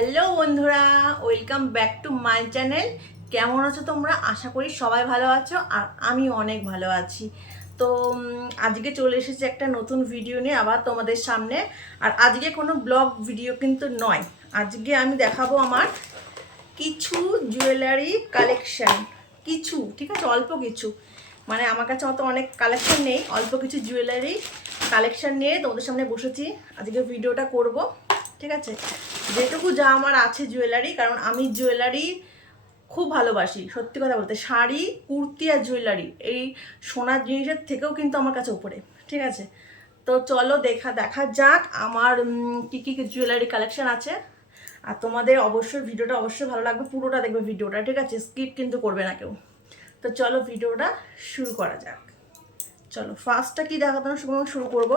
Hello বন্ধুরা, welcome back to my channel. কেমন আছো তোমরা? আশা করি সবাই ভালো আছো আর আমি অনেক ভালো আছি। তো আজকে চলে এসেছি একটা নতুন ভিডিও নিয়ে আবার তোমাদের সামনে। আর আজকে কোনো ব্লগ ভিডিও কিন্তু নয়, আজকে আমি দেখাবো আমার কিছু জুয়েলারি কালেকশন। কিছু, ঠিক আছে, অল্প কিছু, মানে আমার কাছে অত অনেক কালেকশন নেই, অল্প কিছু জুয়েলারি কালেকশন নিয়ে তোমাদের সামনে বসেছি আজকে ভিডিওটা করব। ঠিক আছে, যেটুকু যা আমার আছে জুয়েলারি, কারণ আমি জুয়েলারি খুব ভালোবাসি। সত্যি কথা বলতে, শাড়ি, কুর্তি আর জুয়েলারি এই সোনার জিনিসের থেকেও কিন্তু আমার কাছে উপরে। ঠিক আছে, তো চলো দেখা দেখা যাক আমার কী কী জুয়েলারি কালেকশন আছে। আর তোমাদের অবশ্যই ভিডিওটা অবশ্যই ভালো লাগবে, পুরোটা দেখবে ভিডিওটা, ঠিক আছে, স্কিপ কিন্তু করবে না কেউ। তো চলো ভিডিওটা শুরু করা যাক। চলো ফার্স্টটা কি দেখাতে শুরু করব।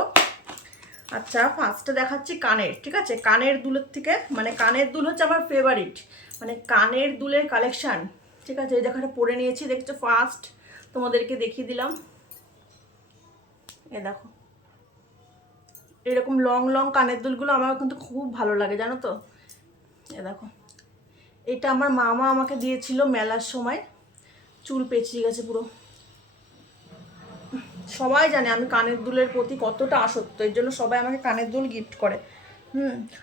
আচ্ছা, ফার্স্টে দেখাচ্ছি কানের। ঠিক আছে, কানের দুলের থেকে, মানে কানের দুল হচ্ছে আমার ফেভারিট, মানে কানের দুলের কালেকশান। ঠিক আছে, এই দেখাটা পরে নিয়েছি, দেখছো, ফার্স্ট তোমাদেরকে দেখিয়ে দিলাম। এ দেখো, এরকম লং লং কানের দুলগুলো আমার কিন্তু খুব ভালো লাগে, জানো তো। এ দেখো, এটা আমার মামা আমাকে দিয়েছিল মেলার সময়। চুল পেঁচিয়ে গেছে পুরো। সবাই জানে আমি কানের দুলের প্রতি কতটা আসক্ত, এর জন্য সবাই আমাকে কানের দুল গিফট করে।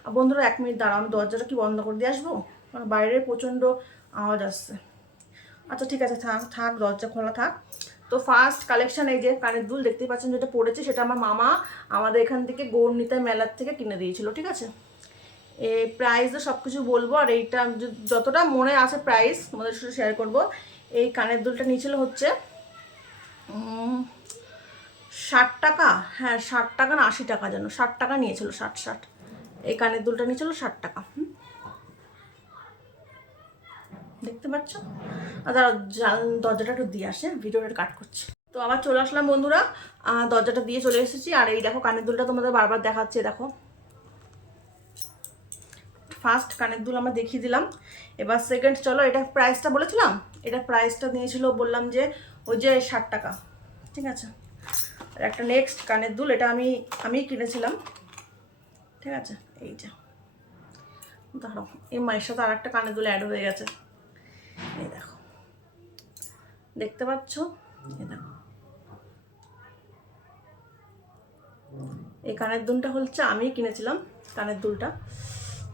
আর বন্ধুরা 1 মিনিট দাঁড়াও, আমি দরজাটা কি বন্ধ করে দিয়ে আসবো, কারণ বাইরে প্রচণ্ড আওয়াজ আসছে। আচ্ছা ঠিক আছে, থাক থাক, দরজা খোলা থাক। তো ফার্স্ট কালেকশন এই যে কানের দুল দেখতেই পাচ্ছেন, যেটা পড়েছে সেটা আমার মামা আমাদের এখান থেকে গৌরনীতায় মেলার থেকে কিনে দিয়েছিল। ঠিক আছে, এই প্রাইসও সব কিছু বলবো, আর এইটা যতটা মনে আছে প্রাইস তোমাদের সাথে শেয়ার করবো। এই কানের দুলটা নিয়েছিল হচ্ছে 60 টাকা। হ্যাঁ, 60 টাকা না 80 টাকা, যেন 60 টাকা নিয়েছিল, 60। এই কানের দুলটা নিয়েছিল 60 টাকা। দেখতে পাচ্ছ? আর দরজাটা একটু দিয়ে আসে, ভিডিওটা কাট করছি। তো আবার চলে আসলাম বন্ধুরা, দরজাটা দিয়ে চলে এসেছি। আর এই দেখো কানের দুলটা তোমাদের বারবার দেখাচ্ছে, দেখো। ফার্স্ট কানের দুল আমরা দেখিয়ে দিলাম, এবার সেকেন্ড। চলো, এটা প্রাইসটা বলেছিলাম, এটা প্রাইসটা নিয়েছিল, বললাম যে ওই যে 60 টাকা। ঠিক আছে, আর একটা নেক্সট কানের দুল, এটা আমি কিনেছিলাম। ঠিক আছে, এই যে ধরো, এই মায়ের সাথে আর একটা কানের দুল অ্যাড হয়ে গেছে। এই দেখো, দেখতে পাচ্ছ? এই দেখো, এই কানের দুলটা হচ্ছে আমি কিনেছিলাম। কানের দুলটা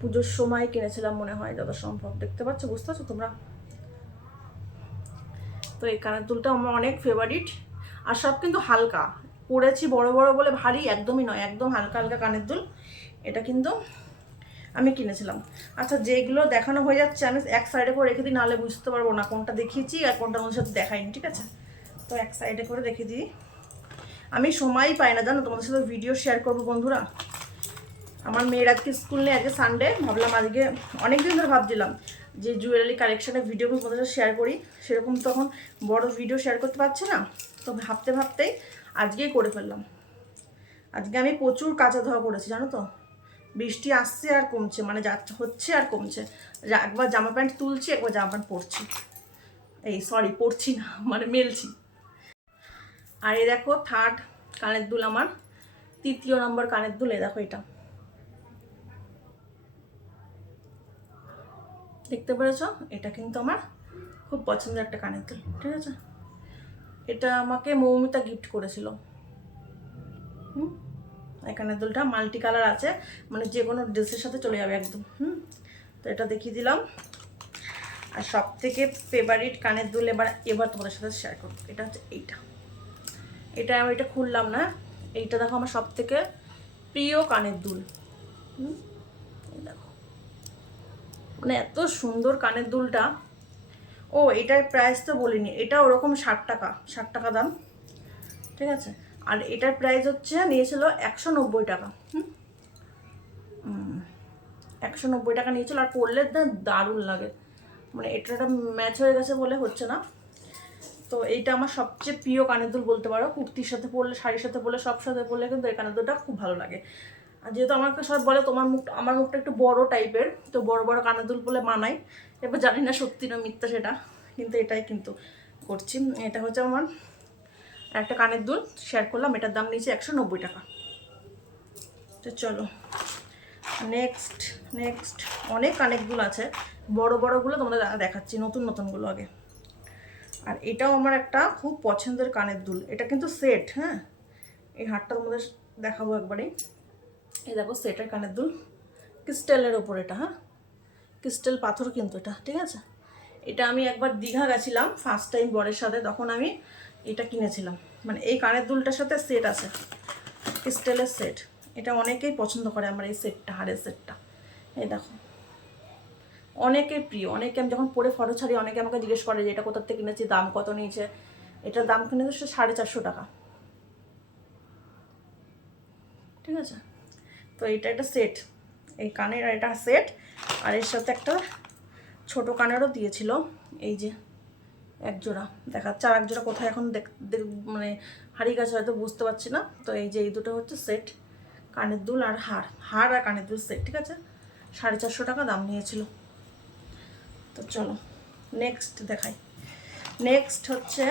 পুজোর সময় কিনেছিলাম মনে হয়, যত সম্ভব। দেখতে পাচ্ছ, বুঝতে পারছো তোমরা? তো এই কানের দুলটা আমার অনেক ফেভারিট। আর সব কিন্তু হালকা পরেছি, বড় বড় বলে ভারী একদমই নয়, একদম হালকা হালকা কানের দুল। এটা কিন্তু আমি কিনেছিলাম। আচ্ছা, যেগুলো দেখানো হয়ে যাচ্ছে আমি এক সাইডে করে রেখে দিই, নাহলে বুঝতে পারবো না কোনটা দেখিয়েছি আর কোনটা আমাদের সাথে দেখাইনি। ঠিক আছে, তো এক সাইডে করে রেখে দিই। আমি সময়ই পাই না, জানো, তোমাদের সাথে ভিডিও শেয়ার করবো বন্ধুরা। আমার মেয়ের আজকে স্কুল নেই, আজকে সানডে। ভাবলাম আজকে, অনেকদিন ধরে ভাবছিলাম যে জুয়েলারি কালেকশনের ভিডিওগুলো তোমাদের সাথে শেয়ার করি, সেরকম তখন বড় ভিডিও শেয়ার করতে পারছি না। তো ভাবতে ভাবতেই আজকেই করে ফেললাম। আজকে আমি প্রচুর কাঁচা ধোয়া করেছি, জানো তো। বৃষ্টি আসছে আর কমছে, মানে যা হচ্ছে আর কমছে। একবার জামা প্যান্ট তুলছি, একবার জামা প্যান্ট পরছি, এই সরি পরছি না, মানে মেলছি। আর এই দেখো থার্ড কানের দুল, আমার 3য় নম্বর কানের দুল। এই দেখো, এটা দেখতে পেরেছো? এটা কিন্তু আমার খুব পছন্দের একটা কানের দুল। ঠিক আছে, এটা আমাকে মৌমিতা গিফট করেছিল। এই কানের দুলটা মাল্টি কালার আছে, মানে যে কোনো ড্রেসের সাথে চলে যাবে একদম। তো এটা দেখিয়ে দিলাম। আর সব থেকে ফেভারিট কানের দুল এবার তোমাদের সাথে শেয়ার করবো, এটা হচ্ছে এটা আমি এটা খুললাম না। এইটা দেখো, আমার সব থেকে প্রিয় কানের দুল। দেখো, মানে এত সুন্দর কানের দুলটা। ও, এটার প্রাইস তো বলিনি, এটা ওরকম 60 টাকা, 60 টাকা দাম। ঠিক আছে, আর এটার প্রাইস হচ্ছে নিয়েছিল 190 টাকা। 190 টাকা নিয়েছিল। আর পরলে দারুণ লাগে, মানে এটা ম্যাচ হয়ে গেছে বলে হচ্ছে না। তো এইটা আমার সবচেয়ে প্রিয় কানের দুল বলতে পারো। কুর্তির সাথে পরলে, শাড়ির সাথে পরলে, সব সাথে পরলে কিন্তু এই কানের দুলটা খুব ভালো লাগে। আর যেহেতু আমাকে সব বলে আমার মুখটা একটু বড় টাইপের, তো বড় বড় কানের দুল পরলে মানায়। এবার জানি না সত্যি না মিথ্যা সেটা, কিন্তু এটাই কিন্তু করছি। এটা হচ্ছে আমার একটা কানের দুল শেয়ার করলাম, এটার দাম নিয়েছে 190 টাকা। তো চলো নেক্সট নেক্সট অনেক কানের দুল আছে, বড় বড়গুলো তোমাদের দেখাচ্ছি, নতুন নতুনগুলো আগে। আর এটাও আমার একটা খুব পছন্দের কানের দুল, এটা কিন্তু সেট। হ্যাঁ, এই হারটা তোমাদের দেখাবো একবারে। এই দেখো সেটের কানের দুল, ক্রিস্টালের ওপর এটা। হ্যাঁ, ক্রিস্টাল পাথর কিন্তু এটা, ঠিক আছে। এটা আমি একবার দীঘা গেছিলাম ফার্স্ট টাইম বরের সাথে, তখন আমি এটা কিনেছিলাম। মানে এই কানের দুলটার সাথে সেট আছে, ক্রিস্টালের সেট। এটা অনেকেই পছন্দ করে আমার এই সেটটা, হারের সেটটা। এই দেখো অনেকের প্রিয়, অনেকে আমি যখন পরে ফটো ছাড়ি অনেকে আমাকে জিজ্ঞেস করে যে এটা কোথার থেকে কিনেছি, দাম কত নিয়েছে। এটার দাম কিনেছে 450 টাকা, ঠিক আছে। তো এটা একটা সেট, এই কানের এটা সেট। আর এর সাথে একটা ছোট কানেরও দিয়েছিল, এই যে এক জোড়া দেখাচ্ছে। আর এক জোড়া কোথায় এখন মানে হারিয়ে গেছে হয়তো, বুঝতে পারছি না। তো এই যে এই দুটো হচ্ছে সেট, কানের দুল আর হার, হার আর কানের দুল সেট, ঠিক আছে। 450 টাকা দাম নিয়েছিল। তো চলো নেক্সট দেখাই। নেক্সট হচ্ছে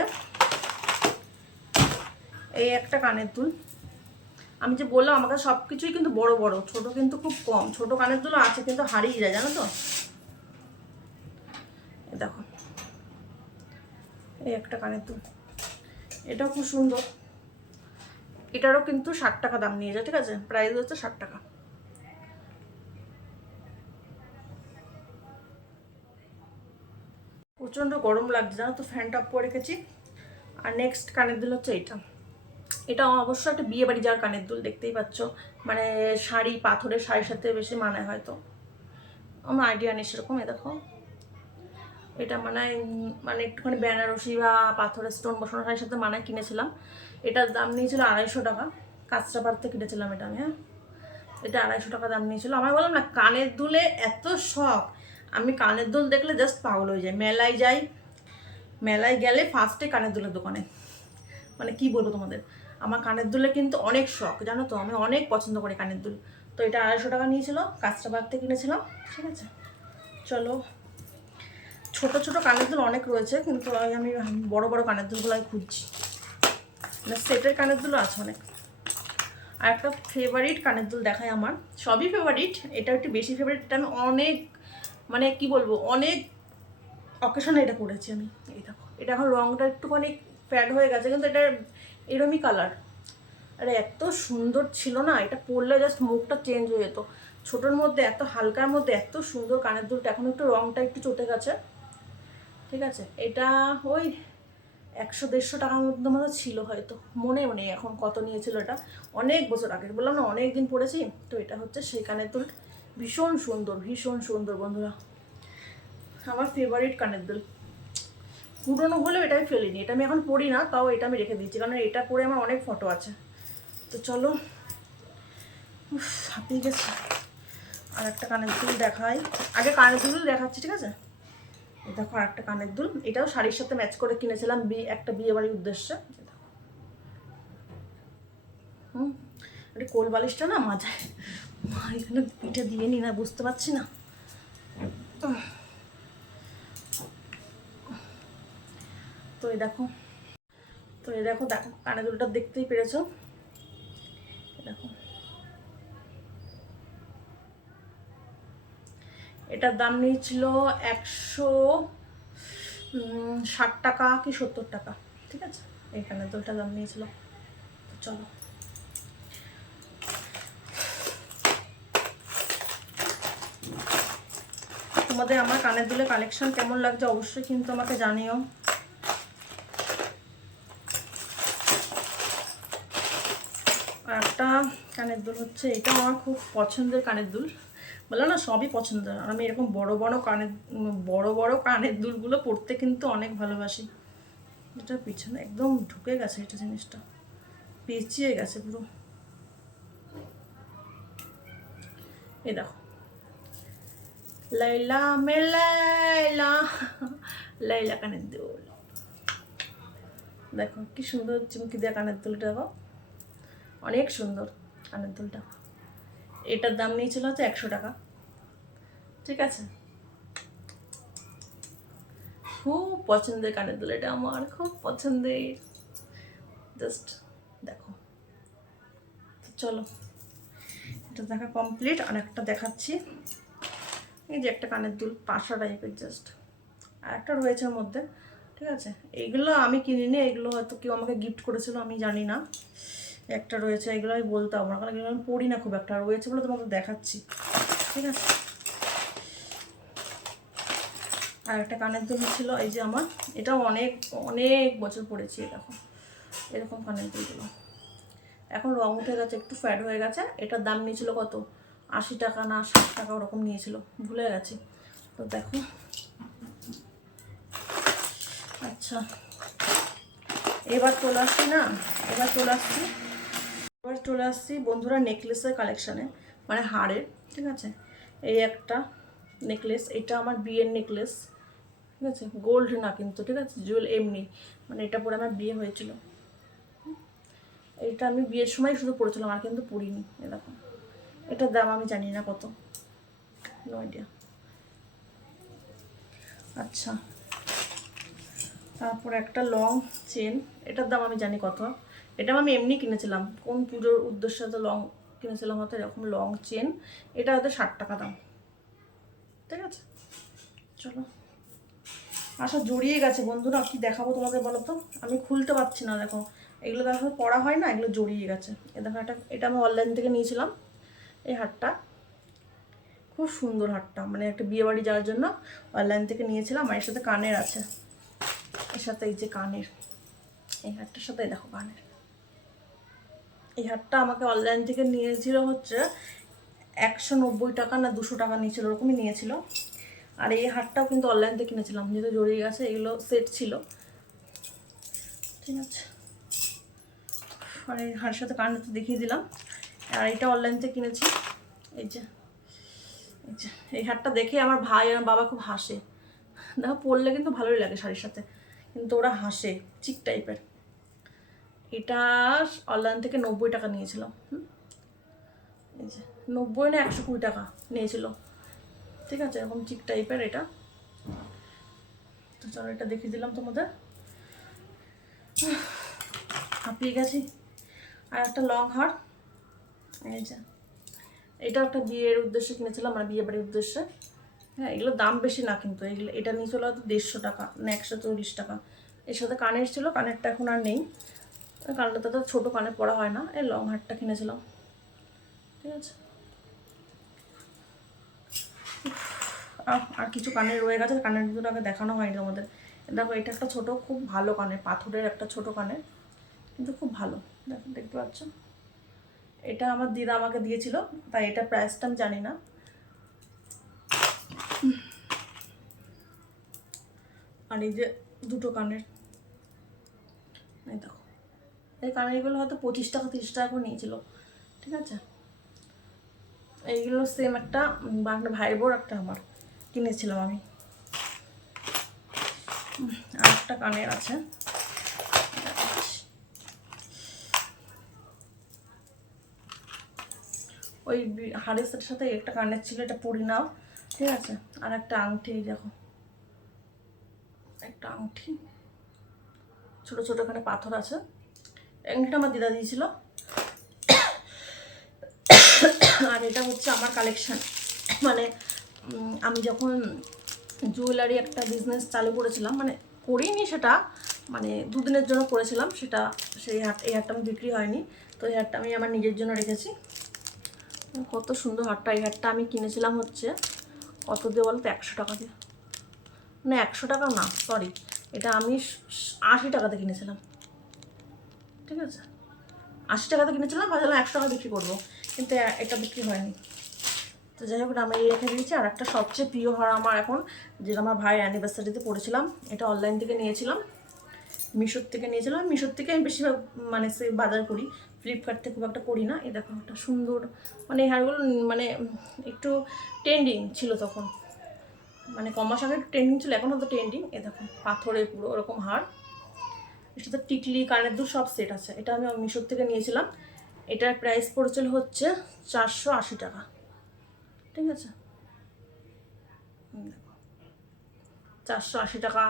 এই একটা কানের দুল। আমি যে বললাম আমাকে সব কিছুই কিন্তু বড় বড়, ছোট কিন্তু খুব কম। ছোট কানের দুল আছে কিন্তু হারিয়ে যায়, জানো তো। দেখো এই একটা কানের দুল, এটাও খুব সুন্দর। এটারও কিন্তু 60 টাকা দাম নিয়ে যায়, ঠিক আছে। প্রাইস হচ্ছে 60 টাকা। প্রচণ্ড গরম লাগছে, জানো তো, ফ্যানটা অফ করে রেখেছি। আর নেক্সট কানের দুল হচ্ছে এটা। এটা অবশ্য একটা বিয়ে বাড়ি যাওয়ার কানের দুল, দেখতেই পাচ্ছ। মানে শাড়ি, পাথরের শাড়ির সাথে বেশি মানায় হয়তো, আমার আইডিয়া নেই সেরকম। এ দেখো এটা মানে একটুখানি বেনারসি বা পাথরের স্টোন বসানো শাড়ির সাথে মানায়, কিনেছিলাম। এটার দাম নিয়েছিল 250 টাকা, কাঁচরাপাড়াতে কিনেছিলাম এটা আমি। হ্যাঁ, এটা 250 টাকা দাম নিয়েছিল। আমার বললাম না কানের দুলে এত শখ, আমি কানের দুল দেখলে জাস্ট পাগল হয়ে যাই। মেলায় যাই, মেলায় গেলে ফার্স্টে কানের দুলের দোকানে। মানে কি বলবো তোমাদের, আমার কানের দুলে কিন্তু অনেক শখ, জানো তো। আমি অনেক পছন্দ করি কানের দুল। তো এটা 250 টাকা নিয়েছিল, কাঁচরাপাড়াতে কিনেছিলাম, ঠিক আছে। চলো, ছোট ছোট কানের দুল অনেক রয়েছে, কিন্তু আমি বড় বড় কানের দুলগুলো খুঁজছি। মানে সেটের কানের দুলও আছে অনেক। আর একটা ফেভারিট কানের দুল দেখায় আমার, সবই ফেভারিট, এটা একটু বেশি ফেভারিট। এটা আমি অনেক, মানে কি বলবো, অনেক অকেশনে এটা পরেছি আমি। এই দেখো, এটা এখন রঙটা একটুখানি ফ্যাড হয়ে গেছে, কিন্তু এটা এরমই কালার। আরে এত সুন্দর ছিল না, এটা পরলে জাস্ট মুখটা চেঞ্জ হয়ে যেত। ছোটোর মধ্যে, এত হালকার মধ্যে এত সুন্দর কানের দুলটা। এখন একটু রঙটা একটু চটে গেছে, ঠিক আছে। এটা ওই 100-150 টাকার মধ্যে মতো ছিল হয়তো, মনে নেই এখন কত নিয়েছিল। এটা অনেক বছর আগে, বললাম না অনেক দিন পরেছি। তো এটা হচ্ছে সেই কানের দুল, ভীষণ সুন্দর, ভীষণ সুন্দর বন্ধুরা, আমার ফেভারিট কানের দুল। পুরনো হলেও এটা আমি ফেলিনি, এটা আমি এখন পরি না, তাও এটা আমি রেখে দিয়েছি, কারণ এটা পরে আমার অনেক ফটো আছে। তো চলো, হাঁপিয়ে গেছে। আর একটা কানের দুল দেখাই, আগে কানের দুল দেখাচ্ছি, ঠিক আছে। দেখো আর একটা কানের দুল, এটাও শাড়ির সাথে ম্যাচ করে কিনেছিলাম একটা বিয়ে বাড়ির উদ্দেশ্যে। আরে কোল বালিশটা না মাথায়, এখানে পিঠে দিয়ে নি না, বুঝতে পারছি না। তো এই দেখো, তো এই দেখো, দেখো কানের দুলটা দেখতেই পেরেছো। দেখো এটার দাম নিয়েছিল 160 টাকা কি 70 টাকা, ঠিক আছে। এই কানের দুলটার দাম নিয়েছিল। তো চলো, তোমাদের আমার কানের দুলের কালেকশন কেমন লাগছে অবশ্যই কিন্তু আমাকে জানিও। আর একটা কানের দুল হচ্ছে, এটা আমার খুব পছন্দের কানের দুল। বললাম না সবই পছন্দ, আর আমি এরকম বড় বড় কানের দুলগুলো পরতে কিন্তু অনেক ভালোবাসি। এটা পিছনে একদম ঢুকে গেছে, এটা জিনিসটা পেঁচিয়ে গেছে পুরো। এই দেখো, লাইলা মেলাইলা, লাইলা কানের দুল। দেখো কি সুন্দর চুমকি দেওয়া কানের দুলটা, দেখো অনেক সুন্দর কানের দুলটা। এটার দাম নিয়েছিল হচ্ছে 100 টাকা, ঠিক আছে। খুব পছন্দের কানের দুল, এটা আমার খুব পছন্দের, জাস্ট দেখো। চলো এটা দেখা কমপ্লিট। আর একটা দেখাচ্ছি, এই যে একটা কানের দুল পাশা টাইপের জাস্ট, আর একটা রয়েছে ওর মধ্যে। ঠিক আছে, এইগুলো আমি কিনিনি, এগুলো হয়তো কেউ আমাকে গিফট করেছিল, আমি জানি না। একটা রয়েছে, এগুলো আমি বলতে পারবো না, কারণ এগুলো আমি পড়ি না খুব একটা, রয়েছে বলে তোমাকে দেখাচ্ছি। ঠিক আছে, আর একটা কানের দুল ছিল এই যে আমার, এটাও অনেক অনেক বছর পড়েছি। দেখো এরকম কানের দুলগুলো এখন রং উঠে গেছে, একটু ফ্যাড হয়ে গেছে। এটার দাম নিয়েছিল কত, 80 টাকা না 60 টাকা ওরকম নিয়েছিল, ভুলে গেছি। তো দেখো, আচ্ছা এবার চলে আসছি না, এবার চলে আসছি বন্ধুরা নেকলেসের কালেকশানে, মানে হাড়ের। ঠিক আছে, এই একটা নেকলেস, এটা আমার বিয়ের নেকলেস। ঠিক আছে, গোল্ড না কিন্তু, ঠিক আছে, জুয়েল এমনি, মানে এটা পরে আমার বিয়ে হয়েছিল। এটা আমি বিয়ের সময় শুধু পরেছিলাম, আর কিন্তু পরিনি। এরকম, এটার দাম আমি জানি না কত, নো আইডিয়া। আচ্ছা, তারপর একটা লং চেন, এটার দাম আমি জানি কত। এটা আমি এমনি কিনেছিলাম, কোন পুজোর উদ্দেশ্যে তো লং কিনেছিলাম হয়তো, এরকম লং চেন। এটা হয়তো 60 টাকা দাম। ঠিক আছে, চলো। আশা জড়িয়ে গেছে বন্ধুরা, কি দেখাবো তোমাদের বলো তো, আমি খুলতে পারছি না। দেখো এগুলো দেখো পড়া হয় না, এগুলো জড়িয়ে গেছে। এ দেখো, এটা আমি অনলাইন থেকে নিয়েছিলাম। এই হারটা খুব সুন্দর, হারটা মানে একটা বিয়ে বাড়ি যাওয়ার জন্য অনলাইন থেকে নিয়েছিলাম। আর এর সাথে কানের আছে, এর সাথে এই যে কানের, এই হারটার সাথে দেখো কানের। এই হারটা আমাকে অনলাইন থেকে নিয়েছিল হচ্ছে 190 টাকা না 200 টাকা নিয়েছিল, ওরকমই নিয়েছিল। আর এই হারটাও কিন্তু অনলাইন থেকে কিনেছিলাম, যেহেতু জড়িয়ে গেছে। এগুলো সেট ছিল। ঠিক আছে, আর এই হারের সাথে কানের তো দেখিয়ে দিলাম। আর এটা অনলাইন থেকে কিনেছি। এই যে এই হারটা দেখে আমার ভাই আর বাবা খুব হাসে। দেখো পরলে কিন্তু ভালোই লাগে শাড়ির সাথে, কিন্তু ওরা হাসে, চিক টাইপের। এটা অনলাইন থেকে 90 টাকা নিয়েছিল। এই যে 90 না 120 টাকা নিয়েছিল। ঠিক আছে, এরকম চিক টাইপের এটা। তো চলো এটা দেখিয়ে দিলাম তোমাদের, হাঁপিয়ে গেছি। আর একটা লং হার, এই যে এটাও একটা বিয়ের উদ্দেশ্যে কিনেছিলাম, মানে বিয়ে বাড়ির উদ্দেশ্যে। হ্যাঁ, এগুলোর দাম বেশি না কিন্তু, এগুলো এটা নিয়েছিল হয়তো 150 টাকা না 140 টাকা। এর সাথে কানের ছিল, কানেরটা এখন আর নেই, কানেরটা তো ছোটো কানে পরা হয় না। এই লং হারটা কিনেছিলাম। ঠিক আছে, আর কিছু কানের রয়ে গেছে, কানের দুটো আগে দেখানো হয়নি তোমাদের। দেখো এটা একটা ছোটো, খুব ভালো কানের, পাথরের একটা ছোটো কানের, কিন্তু খুব ভালো। দেখো, দেখতে পাচ্ছ, এটা আমার দিদা আমাকে দিয়েছিল, তাই এটা প্রাইসটা আমি জানি না। আর এই যে দুটো কানের, এই দেখো, এই কানেরগুলো হয়তো 25 টাকা 30 টাকা করে নিয়েছিল। ঠিক আছে, এইগুলো সেম একটা ভাইয়ের বোর একটা আমার কিনেছিলাম আমি। আর একটা কানের আছে, ওই হাড়ের সেটের সাথে একটা কানের ছিল, এটা পরি নাও। ঠিক আছে, আর একটা আংটি, দেখো একটা আংটি, ছোটো ছোটো এখানে পাথর আছে। আংটিটা আমার দিদা দিয়েছিল। আর এটা হচ্ছে আমার কালেকশান, মানে আমি যখন জুয়েলারি একটা বিজনেস চালু করেছিলাম, মানে করিনি সেটা, মানে দুদিনের জন্য করেছিলাম সেটা। সেই এই হারটা আমি বিক্রি হয়নি, তো এই হারটা আমি আমার নিজের জন্য রেখেছি। কত সুন্দর হারটা, এই হারটা আমি কিনেছিলাম হচ্ছে কত দিয়ে বলো তো, 100 টাকা দিয়ে, না 100 টাকা না, সরি, এটা আমি 80 টাকাতে কিনেছিলাম। ঠিক আছে, 80 টাকাতে কিনেছিলাম, ভাবছিলাম 100 টাকা বিক্রি করবো, কিন্তু এটা বিক্রি হয়নি। তো যাই হোক, আমি রেখে দিয়েছি। আর একটা সবচেয়ে প্রিয় হার আমার এখন, যেটা আমার ভাইয়ের অ্যানিভার্সারিতে পড়েছিলাম, এটা অনলাইন থেকে নিয়েছিলাম, মিশোর থেকে নিয়েছিলাম। মিশোর থেকে আমি বেশিরভাগ মানে সে বাজার করি, ফ্লিপকার্ট থেকে খুব একটা করি না। এই দেখো একটা সুন্দর, মানে এই হারগুলো মানে একটু ট্রেন্ডিং ছিল তখন, মানে কমাস আগে একটু ট্রেন্ডিং ছিল, এখন তো ট্রেন্ডিং। এ দেখো পাথরের পুরো ওরকম হার, এর সাথে টিকলি, কানের দুল সব সেট আছে। এটা আমি মিশোর থেকে নিয়েছিলাম। এটার প্রাইস পড়েছিল হচ্ছে 480 টাকা। ঠিক আছে, 480 টাকা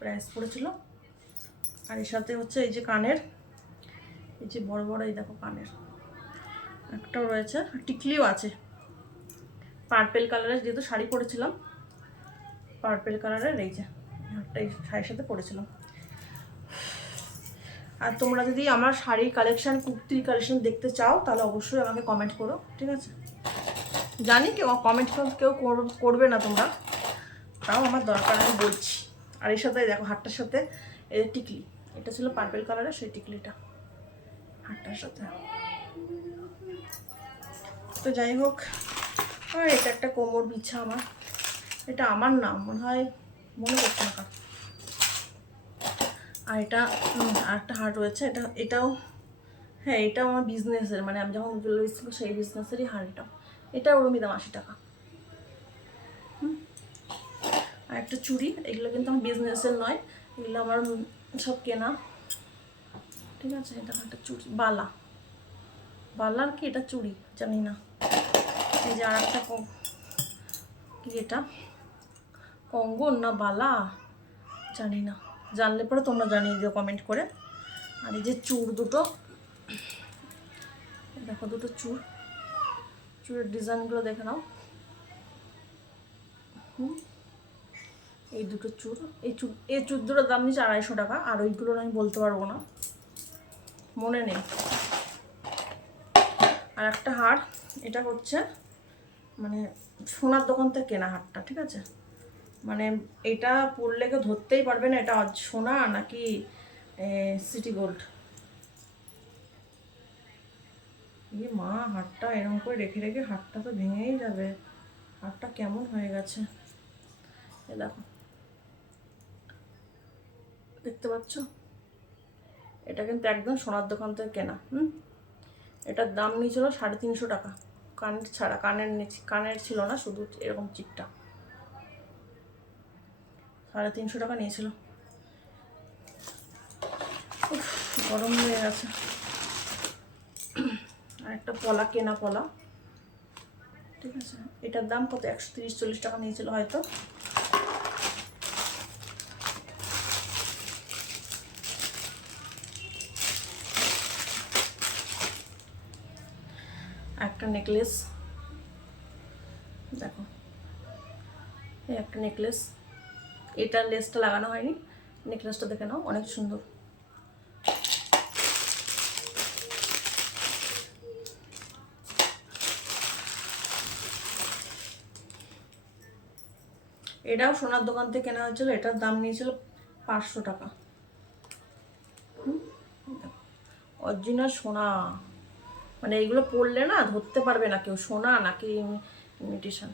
প্রাইস পড়েছিল। আর এর সাথে হচ্ছে এই যে কানের, এই যে বড় বড়, এই দেখো কানের, একটাও রয়েছে, টিকলিও আছে পার্পেল কালারের, যেহেতু শাড়ি পরেছিলাম পার্পেল কালারের। এই যে হারটা এই শাড়ির সাথে পরেছিলাম। আর তোমরা যদি আমার শাড়ির কালেকশান, কুর্তির কালেকশান দেখতে চাও তাহলে অবশ্যই আমাকে কমেন্ট করো, ঠিক আছে? জানি কেউ কমেন্ট কেউ করবে না তোমরা, তাও আমার দরকার, আমি বলছি। আর এর সাথে দেখো হারটার সাথে এই টিকলি, এটা ছিল পার্পেল কালারের, সেই টিকলিটা হারটার সাথে। তো যাই হোক, আর এটা একটা কোমর বিছা আমার, এটা আমার নাম মনে হয়, মনে করছে না। আর এটা আর একটা হার রয়েছে, এটাও হ্যাঁ, এটাও আমার বিজনেসের, মানে আমি যখন জুয়েলারি ছিল সেই বিজনেসেরই হার। এটা ওরমই দাম 80 টাকা। আর একটা চুড়ি, এগুলো কিন্তু আমার বিজনেসের নয়, এগুলো আমার সব কেনা, ঠিক আছে? এটা একটা চুড়ি, বালার কি এটা চুড়ি জানি না। এই যে আর একটা কি, এটা কঙ্গন না বালা জানি না, জানলে পরে তোমরা জানিয়ে দিও কমেন্ট করে। আর এই যে চূড় দুটো দেখো, দুটো চূড়ের ডিজাইনগুলো দেখে নাও। এই দুটো চূড়, এই চূড় দুটোর দাম নিচ্ছে 250 টাকা। আর ওইগুলোর আমি বলতে পারবো না, মনে নেই। আর একটা হার, এটা হচ্ছে মানে সোনার দোকান থেকে কেনা হারটা, ঠিক আছে? মানে এটা পরলে কেউ ধরতেই পারবে না এটা সোনা নাকি সিটি গোল্ড। এই মা, হারটা এরকম করে রেখে রেখে হারটা তো ভেঙেই যাবে, হারটা কেমন হয়ে গেছে। এ দেখো, দেখতে পাচ্ছ? এটা কিন্তু একদম সোনার দোকান থেকে কেনা। এটার দাম নিয়েছিল 350 টাকা, কানের ছাড়া, কানের ছিল না, শুধু এরকম চিকটা। 350 টাকা নিয়েছিল। গরম হয়ে গেছে। আর একটা পলা, কেনা পলা, ঠিক আছে? এটার দাম কত, 130-140 টাকা নিয়েছিল হয়তো। একটা নেকলেস দেখো, এই একটা নেকলেস, এটার লেসটা লাগানো হয়নি, নেকলেসটা দেখে নাও, অনেক সুন্দর। এটাও সোনার দোকান থেকে কেনা হয়েছিল, এটার দাম নিয়েছিল 500 টাকা। অরিজিনাল সোনা, মানে এইগুলো পরলে না ধরতে পারবে না কেউ সোনা নাকি ইমিটেশন,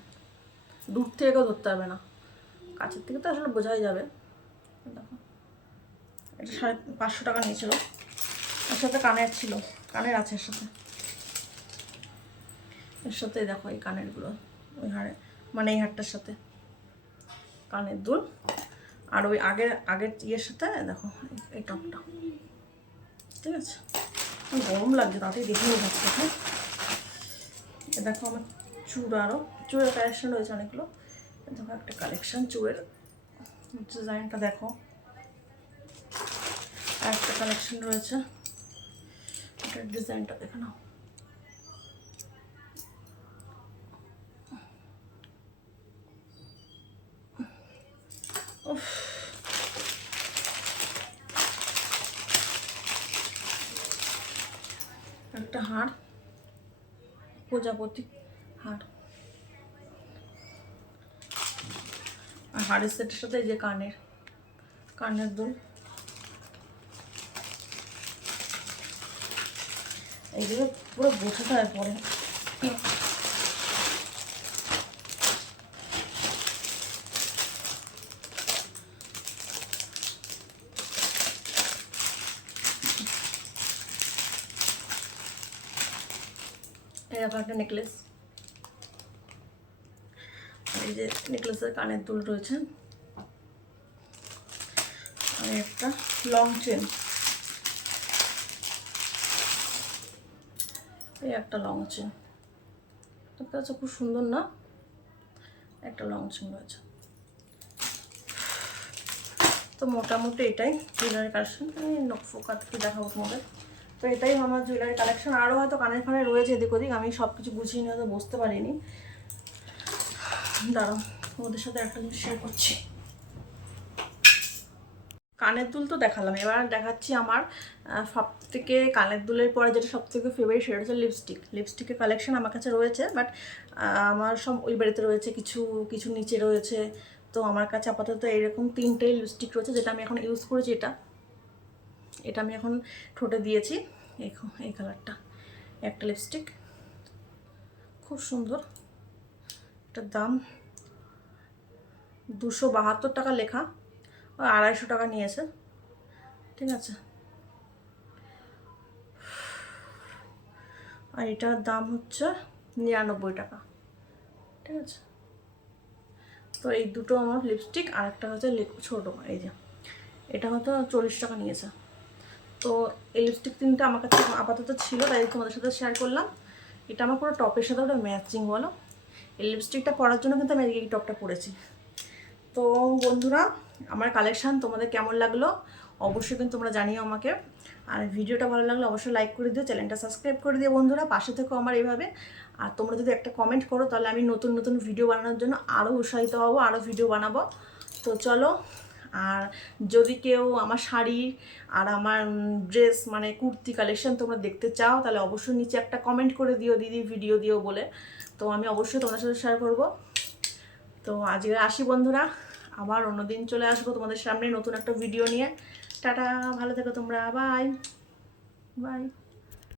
দূর থেকে কেউ ধরতে পারবে না, কাছের থেকে তো আসলে বোঝাই যাবে। দেখো, এটা 550 টাকা নিয়েছিল। এর সাথে কানের ছিল, কানের আছে এর সাথে, এর সাথে দেখো এই কানেরগুলো, ওই হারে, মানে এই হারটার সাথে কানের দুল। আর ওই আগের ইয়ের সাথে দেখো এই টপটা, ঠিক আছে? গরম লাগছে, তাতেই দেখে নিয়ে যাচ্ছে। হ্যাঁ, এ দেখো আমার চূড়, আরও চূড়ের কালেকশন রয়েছে অনেকগুলো। দেখো একটা কালেকশন চূড়ের, ডিজাইনটা দেখো। আর একটা কালেকশন রয়েছে, এটার ডিজাইনটা দেখে নাও। একটা হার, প্রজাপতি হার, আর হাড়ের সেটের সাথে এই যে কানের দুল, এইগুলো পুরো গোছাতে হয় পরে। এরকম একটা নেকলেস, এই যে নেকলেসের কানের দুল রয়েছে। আর একটা লং চেন, এই একটা লং চেন, দেখতে পাচ্ছ খুব সুন্দর না? একটা লং চেন রয়েছে। তো মোটামুটি এটাই জুয়েলারি কালেকশন। আমি নকফোকা থেকে দেখাবো তোমাদের, তো এটাই আমার জুয়েলারি কালেকশন। আরও হয়তো কানের ফানে রয়েছে এদিক ওদিক, আমি সব কিছু গুছিয়ে নিয়ে হয়তো বুঝতে পারিনি। দাঁড়াও, ওদের সাথে একটা জিনিস শেয়ার করছি। কানের দুল তো দেখালাম, এবার দেখাচ্ছি আমার সব থেকে কানের দুলের পরে যেটা সব থেকে ফেভারিট, সেটা হচ্ছে লিপস্টিক। লিপস্টিকের কালেকশন আমার কাছে রয়েছে, বাট আমার সব ওই বাড়িতে রয়েছে, কিছু কিছু নিচে রয়েছে। তো আমার কাছে আপাতত এরকম 3টেই লিপস্টিক রয়েছে, যেটা আমি এখন ইউজ করেছি। এটা আমি এখন ঠোঁটে দিয়েছি, এই কালারটা একটা লিপস্টিক, খুব সুন্দর। এটার দাম 272 টাকা লেখা, 250 টাকা নিয়েছে, ঠিক আছে। আর এটার দাম হচ্ছে 99 টাকা, ঠিক আছে। তো এই দুটো আমার লিপস্টিক, আর একটা হচ্ছে ছোটো, এই যে এটা হয়তো 40 টাকা নিয়েছে। তো এই লিপস্টিক 3টা আমার কাছে আপাতত ছিল, তাই তোমাদের সাথে শেয়ার করলাম। এটা আমার পুরো টপের সাথে ওটা ম্যাচিং, বলো। এই লিপস্টিকটা পরার জন্য কিন্তু আমি এই টপটা পরেছি। তো বন্ধুরা, আমার কালেকশান তোমাদের কেমন লাগলো অবশ্যই কিন্তু তোমরা জানিও আমাকে। আর ভিডিওটা ভালো লাগলে অবশ্যই লাইক করে দিও, চ্যানেলটা সাবস্ক্রাইব করে দিও বন্ধুরা, পাশে থেকো আমার এইভাবে। আর তোমরা যদি একটা কমেন্ট করো, তাহলে আমি নতুন নতুন ভিডিও বানানোর জন্য আরও উৎসাহিত হব, আরও ভিডিও বানাবো। তো চলো, আর যদি কেউ আমার শাড়ি আর আমার ড্রেস মানে কুর্তি কালেকশন তোমরা দেখতে চাও, তাহলে অবশ্যই নিচে একটা কমেন্ট করে দিও, দিদি ভিডিও দিও বলে। তো আমি অবশ্যই তোমাদের সাথে শেয়ার করবো। তো আজকে আসি বন্ধুরা, আবার অন্যদিন চলে আসবো তোমাদের সামনে নতুন একটা ভিডিও নিয়ে। টাটা, ভালো থেকো তোমরা, বাই বাই।